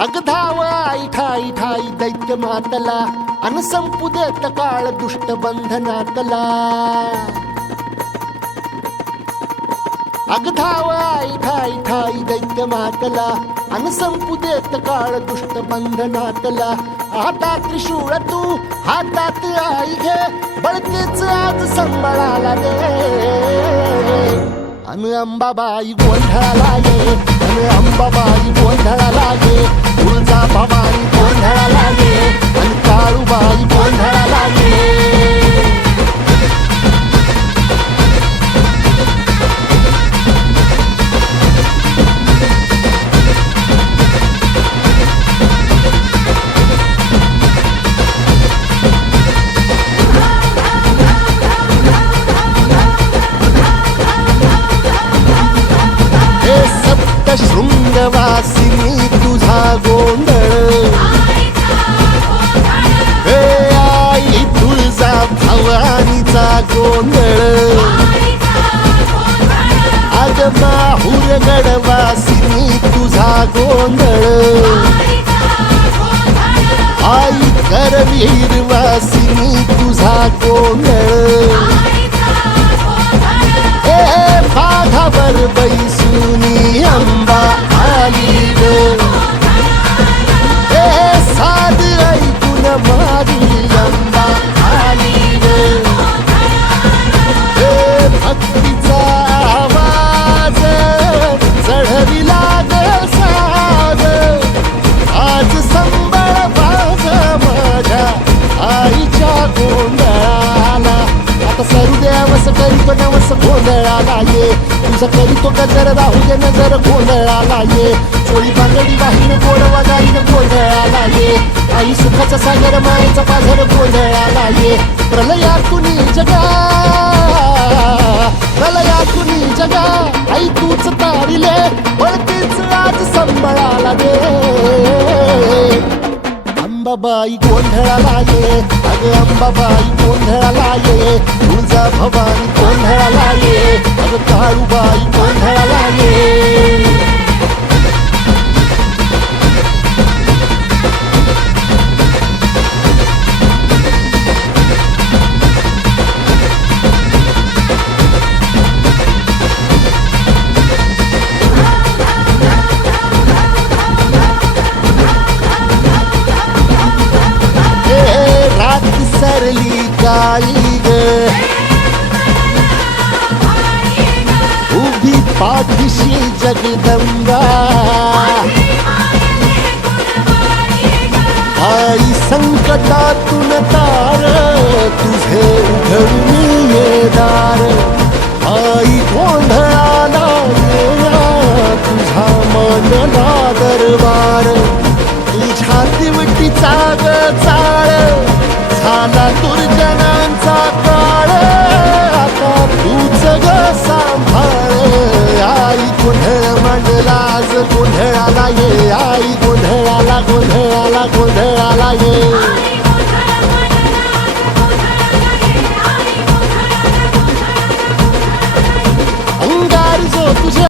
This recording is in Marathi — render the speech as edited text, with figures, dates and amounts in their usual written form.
अग धाव आई ठाई ठाई दैत्य मातला अन संपू देत काळ दुष्ट बंधनातला. अग धाव आई ठाई ठाई दैत्य मातला अन संपू देत काळ दुष्ट बंधनातला. हातात त्रिशूळ तू हातात आई घे बळतेच आज संबळाला रे. अन अंबाबाई गोंधळाला ये अन अंबाबाई गोंधळाला ये. तुळजा भवानी गोंधळाला ये अन काळूबाई गोंधळाला ये. शृंगवासिनी तुझा गोंधळ हे आई तुळजा भवानीचा गोंधळ. अग माहूर गडवासिनी तुझा गोंधळ आई करवीर वासिनी तुझा गोंधळ. हे बाघावर बैसुनी अंबा आली ग. हे साध ऐकून माझी अंबा आली ग. हे भक्तीचा आवाज चढविला ग साग. आज संबळ बाज माझ्या आईच्या गोंधळाला. आता सरू देवस करीतो नवस गोंधळाला ये. तुझं करीतो गजर राहू दे नजर गोंधळाला ये. चोळी बांगडी वाहीन गोडवा गाईन गोंधळाला ये. आई सुखाचा सागर मायेचा पाझर गोंधळाला ये. प्रलयातुनी जगा प्रलयातुनी जगा आई तूच तारिले वळतीच आज संबळाला दे. अंबाबाई गोंधळाला ये अग अंबाबाई गोंधळाला ये. तुळजा भवानी गोंधळाला ये अग काळूबाई गोंधळाला ये. सरली काळी ग उभी पाठीशी जगदंबा. आई संकटातून तार तुझे उघडून ये दार. आई गोंधळाला ये तुझा मनला दरबार. तुझ्या दिवटीचा ग चाळ झाला दुर्जनांचा काळ. आता तूच ग सांभाळ आई गोंधळ मांडला आज गोंधळाला ये. आई